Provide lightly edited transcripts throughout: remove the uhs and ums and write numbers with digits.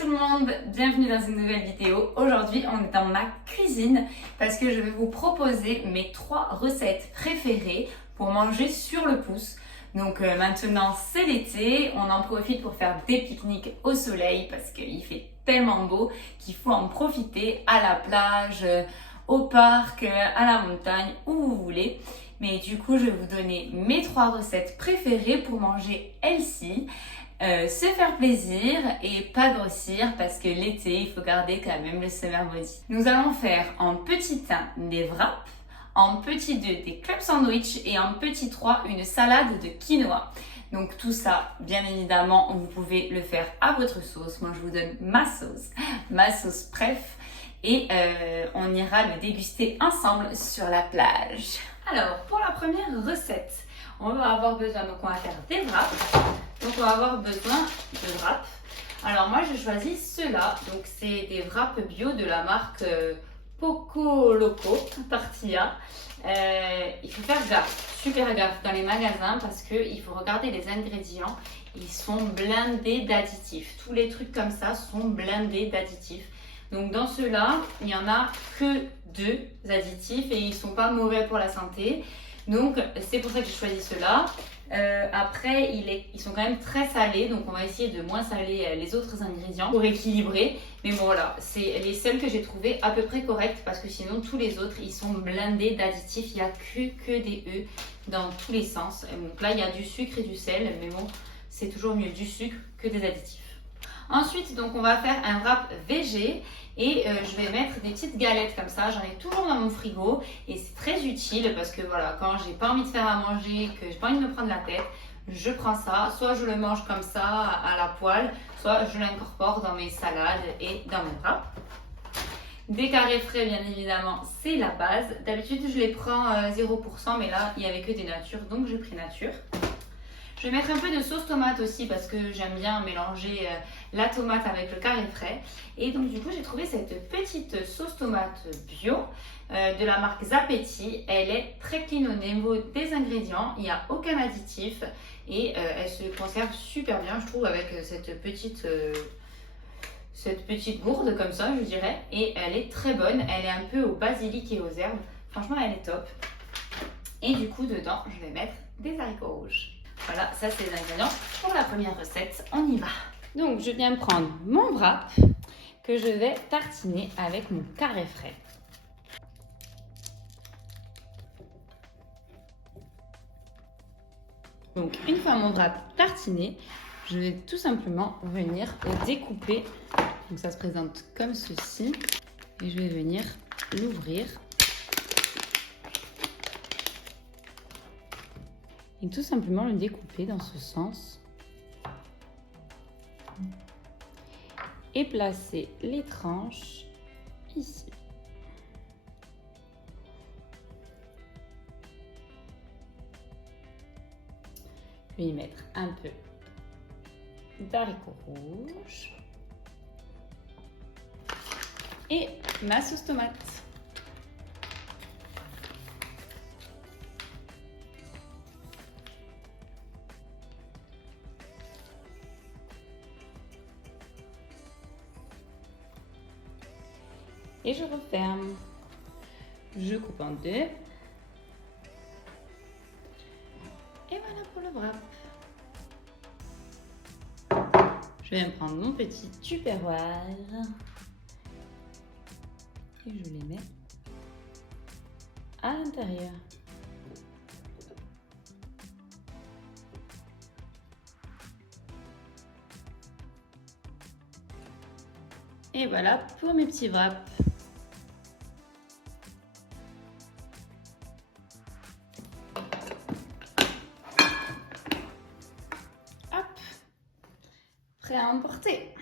tout le monde, bienvenue dans une nouvelle vidéo. Aujourd'hui on est dans ma cuisine parce que je vais vous proposer mes 3 recettes préférées pour manger sur le pouce. Donc maintenant c'est l'été, on en profite pour faire des pique-niques au soleil parce qu'il fait tellement beau qu'il faut en profiter à la plage, au parc, à la montagne, où vous voulez. Mais du coup je vais vous donner mes 3 recettes préférées pour manger healthy. Se faire plaisir et pas grossir parce que l'été, il faut garder quand même le summer body. Nous allons faire en petit 1 des wraps, en petit 2 des club sandwich et en petit 3 une salade de quinoa. Donc tout ça, bien évidemment, vous pouvez le faire à votre sauce. Moi, je vous donne ma sauce préf et on ira le déguster ensemble sur la plage. Alors, pour la première recette, on va avoir besoin, donc on va faire des wraps. Donc on va avoir besoin de wraps. Alors moi j'ai choisi ceux-là. Donc c'est des wraps bio de la marque Poco Loco Tortilla. Il faut faire gaffe, super gaffe dans les magasins parce qu'il faut regarder les ingrédients. Ils sont blindés d'additifs. Tous les trucs comme ça sont blindés d'additifs. Donc dans ceux-là, il n'y en a que 2 additifs et ils ne sont pas mauvais pour la santé. Donc c'est pour ça que j'ai choisi ceux-là. Après, ils sont quand même très salés, donc on va essayer de moins saler les autres ingrédients pour équilibrer. Mais bon voilà, c'est les seuls que j'ai trouvés à peu près corrects parce que sinon tous les autres, ils sont blindés d'additifs. Il n'y a que des E dans tous les sens. Donc là, il y a du sucre et du sel, mais bon, c'est toujours mieux du sucre que des additifs. Ensuite, donc on va faire un wrap végé et je vais mettre des petites galettes comme ça. J'en ai toujours dans mon frigo et c'est très utile parce que voilà, quand j'ai pas envie de faire à manger, que j'ai pas envie de me prendre la tête, je prends ça. Soit je le mange comme ça à la poêle, soit je l'incorpore dans mes salades et dans mon wrap. Des carrés frais, bien évidemment, c'est la base. D'habitude, je les prends 0%, mais là, il n'y avait que des natures, donc j'ai pris nature. Je vais mettre un peu de sauce tomate aussi parce que j'aime bien mélanger la tomate avec le carré frais. Et donc du coup j'ai trouvé cette petite sauce tomate bio de la marque Zapetti. Elle est très clean au niveau des ingrédients, il n'y a aucun additif et elle se conserve super bien je trouve avec cette petite gourde comme ça je dirais. Et elle est très bonne, elle est un peu au basilic et aux herbes. Franchement elle est top. Et du coup dedans je vais mettre des haricots rouges. Voilà, ça c'est les ingrédients pour la première recette, on y va. Donc je viens prendre mon wrap que je vais tartiner avec mon carré frais. Donc une fois mon wrap tartiné, je vais tout simplement venir le découper. Donc ça se présente comme ceci et je vais venir l'ouvrir. Et tout simplement le découper dans ce sens et placer les tranches ici. Je vais y mettre un peu d'haricots rouges et ma sauce tomate. Et je referme. Je coupe en 2. Et voilà pour le wrap. Je vais prendre mon petit tupperware. Et je les mets à l'intérieur. Et voilà pour mes petits wraps. Hop, prêt à emporter.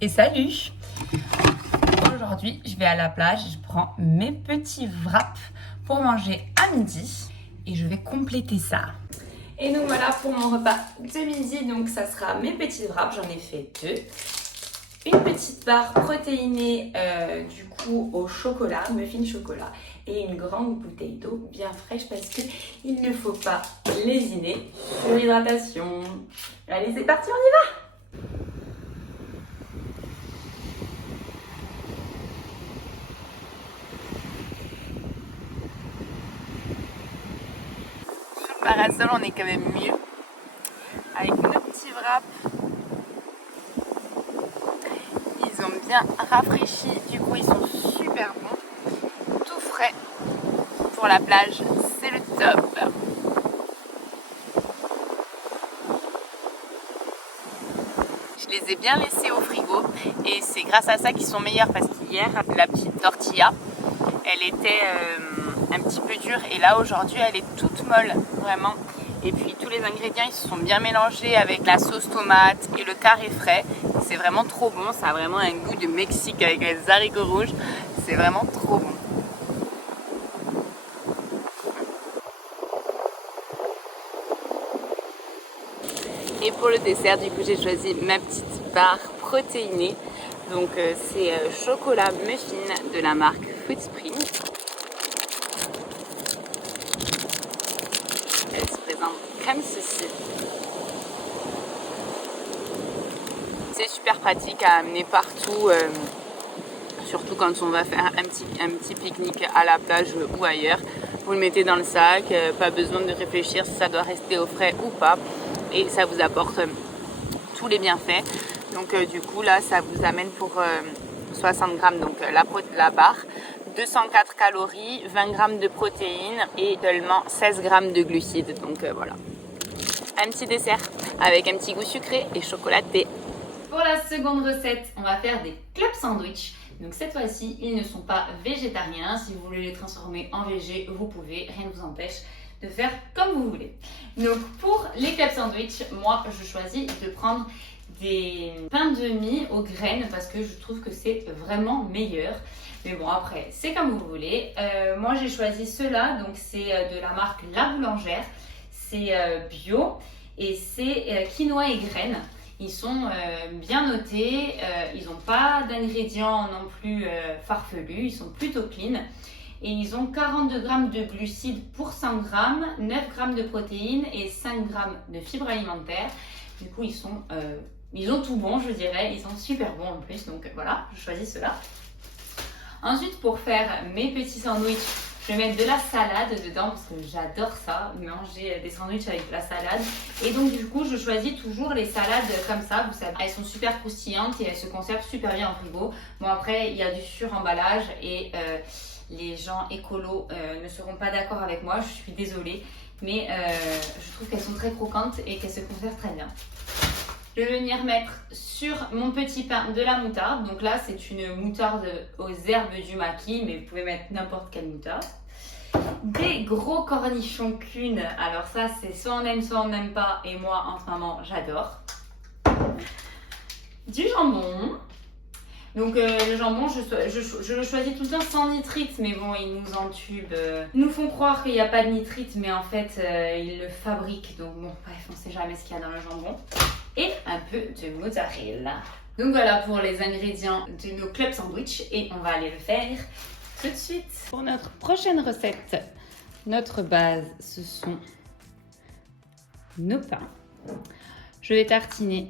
Et salut! Aujourd'hui, je vais à la plage, je prends mes petits wraps pour manger à midi et je vais compléter ça. Et donc voilà pour mon repas de midi, donc ça sera mes petits wraps, j'en ai fait 2. Une petite barre protéinée du coup au chocolat, muffin chocolat, et une grande bouteille d'eau bien fraîche parce qu'il ne faut pas lésiner sur l'hydratation. Allez, c'est parti, on y va! Parasol, on est quand même mieux. Avec nos petits wraps. Ils ont bien rafraîchi, du coup ils sont super bons. Tout frais. Pour la plage, c'est le top. Je les ai bien laissés au frigo et c'est grâce à ça qu'ils sont meilleurs parce qu'hier, la petite tortilla, elle était un petit peu dure et là aujourd'hui elle est toute molle, vraiment. Et puis tous les ingrédients ils se sont bien mélangés avec la sauce tomate et le carré frais. C'est vraiment trop bon, ça a vraiment un goût de Mexique avec les haricots rouges. C'est vraiment trop bon. Et pour le dessert, du coup, j'ai choisi ma petite barre protéinée. Donc, c'est chocolat muffin de la marque Foodspring. Elle se présente comme ceci. C'est super pratique à amener partout, surtout quand on va faire un petit pique-nique à la plage ou ailleurs. Vous le mettez dans le sac, pas besoin de réfléchir si ça doit rester au frais ou pas. Et ça vous apporte tous les bienfaits. Donc du coup là ça vous amène pour 60 grammes donc la barre, 204 calories, 20 grammes de protéines et seulement 16 grammes de glucides. Donc voilà, un petit dessert avec un petit goût sucré et chocolaté. Pour la seconde recette, on va faire des club sandwich. Donc cette fois-ci, ils ne sont pas végétariens. Si vous voulez les transformer en végé, vous pouvez, rien ne vous empêche de faire comme vous voulez. Donc pour les club sandwich, moi je choisis de prendre des pains de mie aux graines parce que je trouve que c'est vraiment meilleur. Mais bon après c'est comme vous voulez. Moi j'ai choisi ceux-là, donc c'est de la marque La Boulangère. C'est bio et c'est quinoa et graines. Ils sont bien notés, ils n'ont pas d'ingrédients non plus farfelus, ils sont plutôt clean. Et ils ont 42 grammes de glucides pour 100 grammes, 9 grammes de protéines et 5 grammes de fibres alimentaires. Du coup, ils ont tout bon, je dirais. Ils sont super bons en plus. Donc voilà, je choisis cela. Ensuite, pour faire mes petits sandwichs, je vais mettre de la salade dedans parce que j'adore ça, manger des sandwichs avec de la salade. Et donc du coup, je choisis toujours les salades comme ça, vous savez. Elles sont super croustillantes et elles se conservent super bien en frigo. Bon après, il y a du suremballage et les gens écolos ne seront pas d'accord avec moi, je suis désolée. Mais je trouve qu'elles sont très croquantes et qu'elles se conservent très bien. Je vais venir mettre sur mon petit pain de la moutarde. Donc là, c'est une moutarde aux herbes du maquis, mais vous pouvez mettre n'importe quelle moutarde. Des gros cornichons cunes. Alors ça, c'est soit on n'aime pas. Et moi, en ce moment, j'adore. Du jambon. Donc le jambon, je le choisis tout le temps sans nitrite, mais bon, ils nous entubent. Ils nous font croire qu'il n'y a pas de nitrite, mais en fait, ils le fabriquent. Donc bon, bref, on ne sait jamais ce qu'il y a dans le jambon. Et un peu de mozzarella. Donc voilà pour les ingrédients de nos club sandwich et on va aller le faire tout de suite. Pour notre prochaine recette, notre base, ce sont nos pains. Je vais tartiner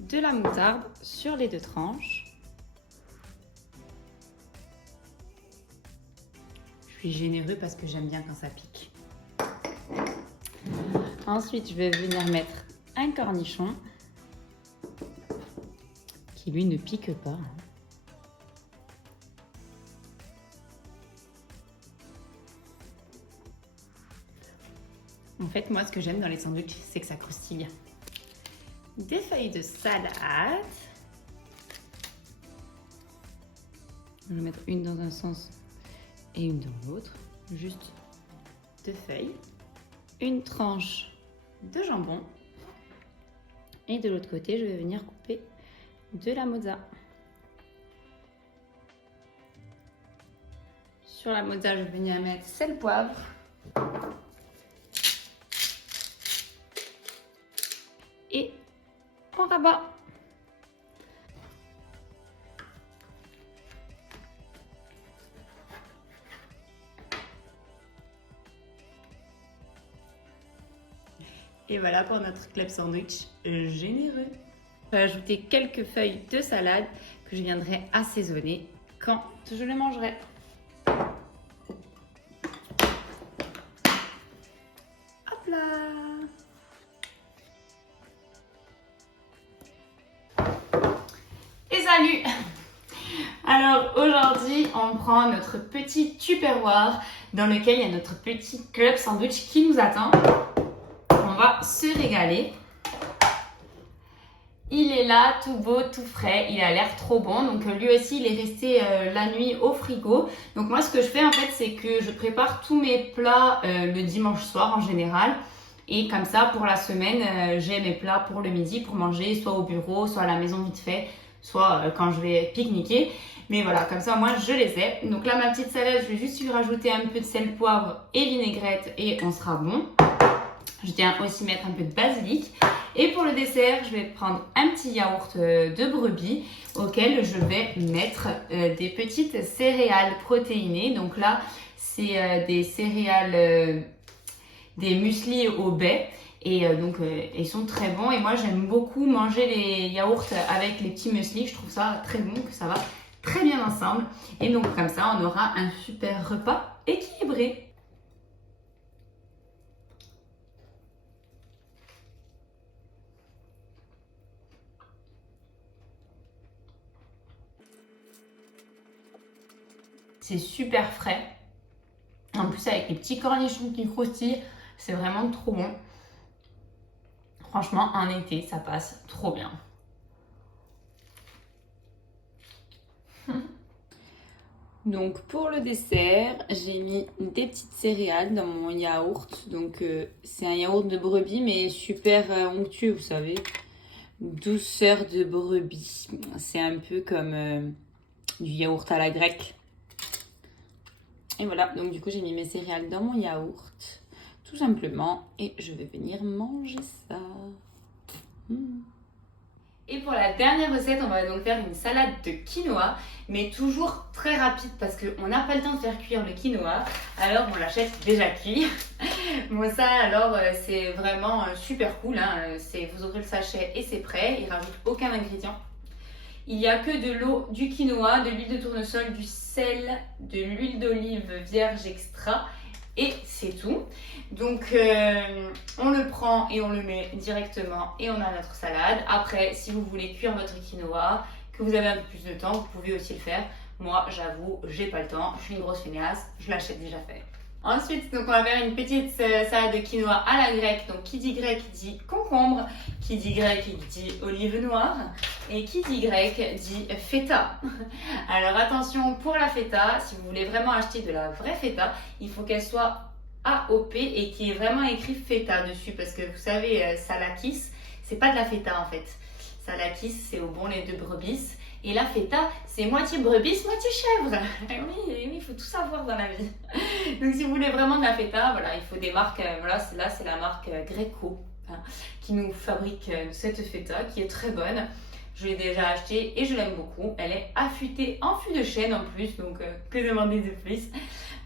de la moutarde sur les deux tranches. Je suis généreux parce que j'aime bien quand ça pique. Ensuite, je vais venir mettre un cornichon qui lui ne pique pas. En fait, moi, ce que j'aime dans les sandwichs, c'est que ça croustille. Des feuilles de salade. Je vais mettre une dans un sens et une dans l'autre. Juste deux feuilles. Une tranche de jambon. Et de l'autre côté, je vais venir couper de la mozza. Sur la mozza, je vais venir mettre sel, poivre. Et on rabat. Et voilà pour notre club sandwich généreux. Je vais ajouter quelques feuilles de salade que je viendrai assaisonner quand je le mangerai. là. Et salut! Alors aujourd'hui, on prend notre petit tupperware dans lequel il y a notre petit club sandwich qui nous attend. On va se régaler. Il est là, tout beau, tout frais, il a l'air trop bon. Donc lui aussi, il est resté la nuit au frigo. Donc moi, ce que je fais en fait, c'est que je prépare tous mes plats le dimanche soir en général. Et comme ça, pour la semaine, j'ai mes plats pour le midi pour manger, soit au bureau, soit à la maison vite fait, soit quand je vais pique-niquer. Mais voilà, comme ça, moi, je les ai. Donc là, ma petite salade, je vais juste lui rajouter un peu de sel, poivre et vinaigrette et on sera bon. Je tiens aussi mettre un peu de basilic. Et pour le dessert, je vais prendre un petit yaourt de brebis auquel je vais mettre des petites céréales protéinées. Donc là, c'est des céréales, des mueslis au baies. Et donc, ils sont très bons. Et moi, j'aime beaucoup manger les yaourts avec les petits mueslis. Je trouve ça très bon, que ça va très bien ensemble. Et donc, comme ça, on aura un super repas équilibré. C'est super frais. En plus, avec les petits cornichons qui croustillent, c'est vraiment trop bon. Franchement, en été, ça passe trop bien. Donc pour le dessert, j'ai mis des petites céréales dans mon yaourt. Donc c'est un yaourt de brebis mais super onctueux, vous savez. Douceur de brebis. C'est un peu comme du yaourt à la grecque. Et voilà, donc du coup j'ai mis mes céréales dans mon yaourt, tout simplement, et je vais venir manger ça. Et pour la dernière recette, on va donc faire une salade de quinoa, mais toujours très rapide parce qu'on n'a pas le temps de faire cuire le quinoa, alors on l'achète déjà cuit. Bon ça alors c'est vraiment super cool, hein. Vous ouvrez le sachet et c'est prêt, il ne rajoute aucun ingrédient. Il n'y a que de l'eau, du quinoa, de l'huile de tournesol, du sel, de l'huile d'olive vierge extra et c'est tout. Donc on le prend et on le met directement et on a notre salade. Après, si vous voulez cuire votre quinoa, que vous avez un peu plus de temps, vous pouvez aussi le faire. Moi, j'avoue, j'ai pas le temps, je suis une grosse feignasse, je l'achète déjà fait. Ensuite, donc on va faire une petite salade de quinoa à la grecque. Donc qui dit grec dit concombre, qui dit grec dit olive noire et qui dit grec dit feta. Alors attention pour la feta, si vous voulez vraiment acheter de la vraie feta, il faut qu'elle soit AOP et qu'il y ait vraiment écrit feta dessus parce que vous savez, salakis, c'est pas de la feta en fait. Salakis, c'est au bon lait de brebis. Et la feta, c'est moitié brebis, moitié chèvre. Et oui, il faut tout savoir dans la vie. Donc si vous voulez vraiment de la feta, voilà, il faut des marques, voilà, là c'est la marque Greco hein, qui nous fabrique cette feta qui est très bonne. Je l'ai déjà achetée et je l'aime beaucoup. Elle est affûtée en fût de chêne en plus, donc que demander de plus.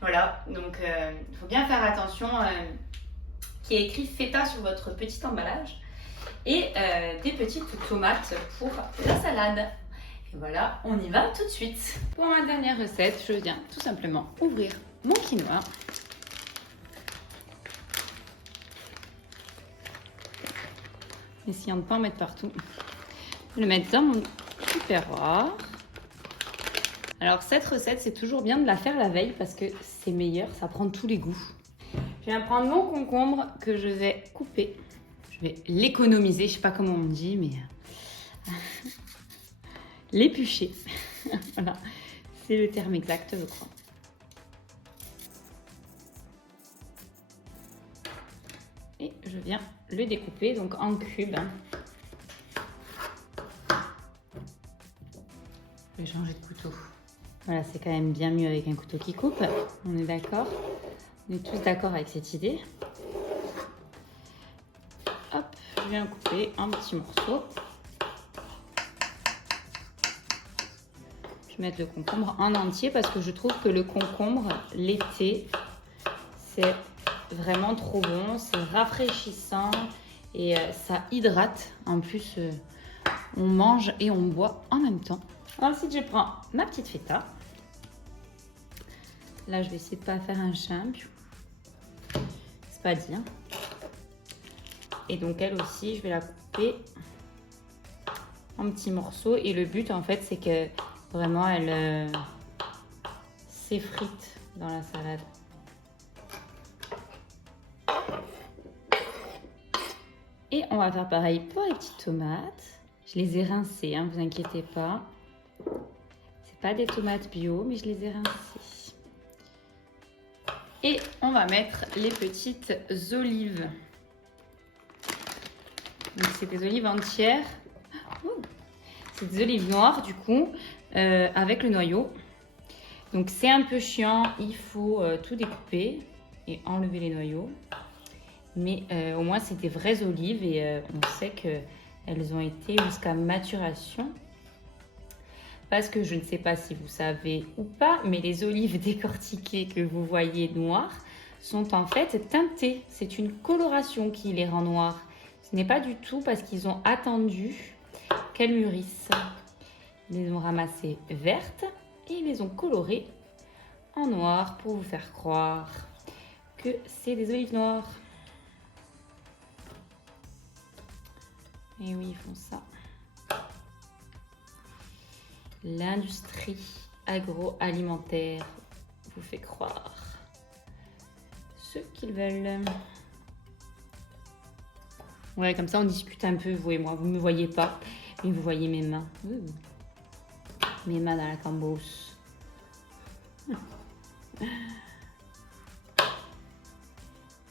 Voilà, donc il faut bien faire attention qu'il y ait écrit feta sur votre petit emballage. Et des petites tomates pour la salade. Et voilà, on y va tout de suite. Pour ma dernière recette, je viens tout simplement ouvrir mon quinoa. Essayant de ne pas en mettre partout. Le mettre dans mon tupperware. Alors cette recette, c'est toujours bien de la faire la veille parce que c'est meilleur, ça prend tous les goûts. Je viens prendre mon concombre que je vais couper. Je vais l'économiser, je sais pas comment on dit, mais l'éplucher. Voilà, c'est le terme exact, je crois. Et je viens le découper donc en cubes. Je vais changer de couteau. Voilà, c'est quand même bien mieux avec un couteau qui coupe. On est d'accord? On est tous d'accord avec cette idée. Hop, je viens couper en petits morceaux. Je vais mettre le concombre en entier parce que je trouve que le concombre, l'été, c'est vraiment trop bon. C'est rafraîchissant et ça hydrate. En plus, on mange et on boit en même temps. Ensuite, je prends ma petite feta. Là, je vais essayer de ne pas faire un chimp. C'est pas dit, hein. Et donc elle aussi, je vais la couper en petits morceaux. Et le but en fait, c'est que vraiment elle s'effrite dans la salade. Et on va faire pareil pour les petites tomates. Je les ai rincées, hein, vous inquiétez pas. C'est pas des tomates bio, mais je les ai rincées. Et on va mettre les petites olives. Donc c'est des olives entières. C'est des olives noires du coup, avec le noyau. Donc c'est un peu chiant, il faut tout découper et enlever les noyaux. Mais au moins c'est des vraies olives et on sait qu'elles ont été jusqu'à maturation. Parce que je ne sais pas si vous savez ou pas, mais les olives décortiquées que vous voyez noires sont en fait teintées. C'est une coloration qui les rend noires. Ce n'est pas du tout parce qu'ils ont attendu qu'elles mûrissent. Ils les ont ramassées vertes et ils les ont colorées en noir pour vous faire croire que c'est des olives noires. Et oui, ils font ça. L'industrie agroalimentaire vous fait croire ce qu'ils veulent. Ouais, comme ça on discute un peu, vous et moi. Vous ne me voyez pas, mais vous voyez mes mains. Mes mains dans la cambrousse.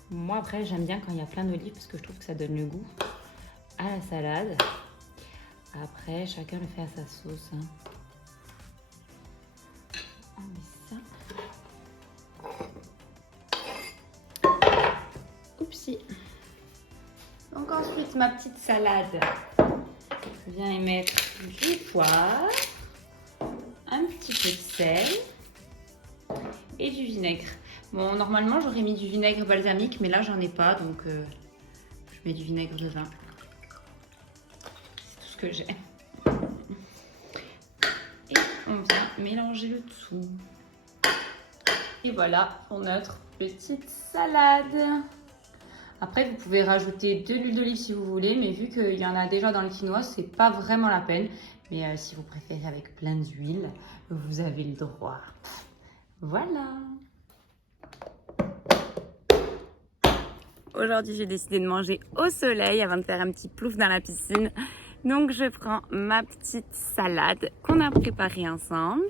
Moi après j'aime bien quand il y a plein d'olives parce que je trouve que ça donne le goût à la salade. Après chacun le fait à sa sauce. Hein. On met ça. Oupsie. Donc ensuite ma petite salade. Je viens y mettre du poivre, un petit peu de sel et du vinaigre. Bon, normalement j'aurais mis du vinaigre balsamique, mais là j'en ai pas, donc je mets du vinaigre de vin. C'est tout ce que j'ai. Et on vient mélanger le tout. Et voilà pour notre petite salade. Après, vous pouvez rajouter de l'huile d'olive si vous voulez, mais vu qu'il y en a déjà dans le quinoa, c'est pas vraiment la peine. Mais si vous préférez avec plein d'huile, vous avez le droit. Voilà. Aujourd'hui, j'ai décidé de manger au soleil avant de faire un petit plouf dans la piscine. Donc, je prends ma petite salade qu'on a préparée ensemble.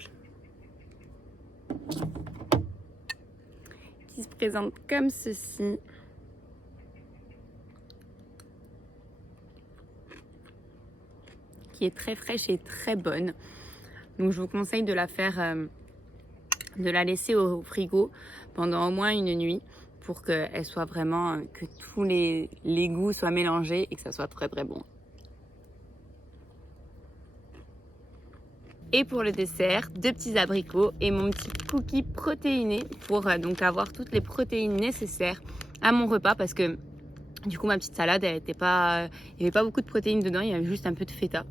Qui se présente comme ceci. Qui est très fraîche et très bonne. Donc je vous conseille de la faire, de la laisser au frigo pendant au moins une nuit pour qu'elle soit vraiment, que tous les goûts soient mélangés et que ça soit très très bon. Et pour le dessert, 2 petits abricots et mon petit cookie protéiné pour donc avoir toutes les protéines nécessaires à mon repas parce que du coup, ma petite salade, il n'y avait pas beaucoup de protéines dedans, il y avait juste un peu de feta.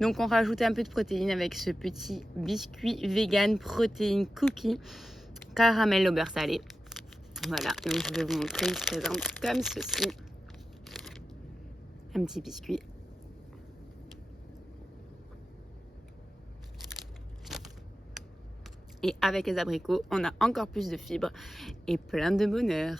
Donc, on rajoutait un peu de protéines avec ce petit biscuit vegan protéine cookie caramel au beurre salé. Voilà, donc je vais vous montrer, il se présente comme ceci. Un petit biscuit. Et avec les abricots, on a encore plus de fibres et plein de bonheur.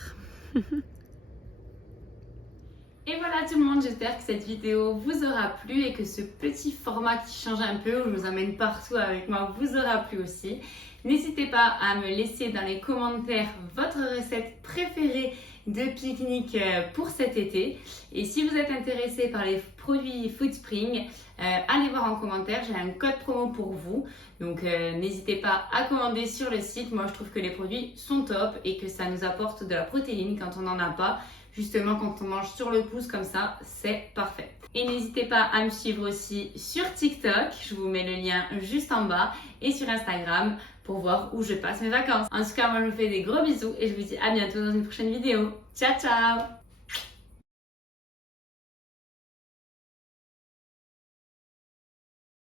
Et voilà tout le monde, j'espère que cette vidéo vous aura plu et que ce petit format qui change un peu, où je vous emmène partout avec moi, vous aura plu aussi. N'hésitez pas à me laisser dans les commentaires votre recette préférée de pique-nique pour cet été. Et si vous êtes intéressé par les produits Foodspring, allez voir en commentaire, j'ai un code promo pour vous. Donc n'hésitez pas à commander sur le site. Moi je trouve que les produits sont top et que ça nous apporte de la protéine quand on n'en a pas. Justement, quand on mange sur le pouce comme ça, c'est parfait. Et n'hésitez pas à me suivre aussi sur TikTok, je vous mets le lien juste en bas, et sur Instagram pour voir où je passe mes vacances. En tout cas, moi je vous fais des gros bisous et je vous dis à bientôt dans une prochaine vidéo. Ciao, ciao!